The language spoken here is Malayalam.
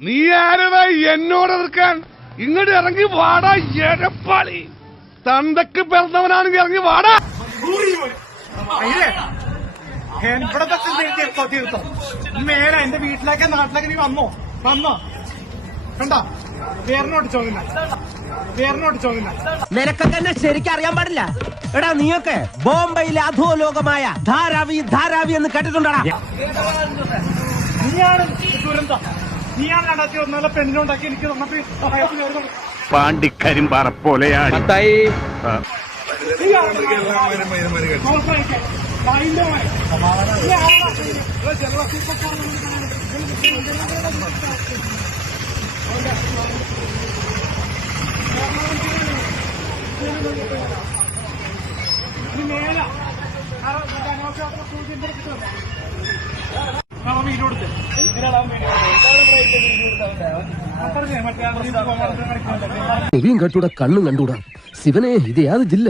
നീ ആരടാ എന്നോട് എതിർക്കാൻ? ഇങ്ങോട്ട് ഇറങ്ങി വാടാ എടപ്പാളി. തന്തക്ക് പിറന്നവനാണെങ്കിൽ ഇറങ്ങി വാടാ. തീർത്തോ മേലെ എന്റെ വീട്ടിലേക്ക് നാട്ടിലേക്ക് നീ വന്നോ കണ്ട വേറിനോട്ടിച്ചോന്നില്ല നിനക്കൊക്കെ എന്നെ ശരിക്കും അറിയാൻ പാടില്ല. എടാ നീയൊക്കെ ബോംബെയിലെ അധോലോകമായ ധാരാവി എന്ന് കേട്ടിട്ടുണ്ടാ? നീയാണ് ദുരന്തം. നീയാണ് 2001 പെണ്ണിനുണ്ടാക്കി എനിക്ക് നമുക്ക് പാണ്ടിക്കരിമ്പാറ പോലെയാണ്. ചെവിയും കണ്ടൂടാ, കണ്ണും കണ്ടൂടാ. ശിവനെ, ഇത് യാതൊരു ജില്ല.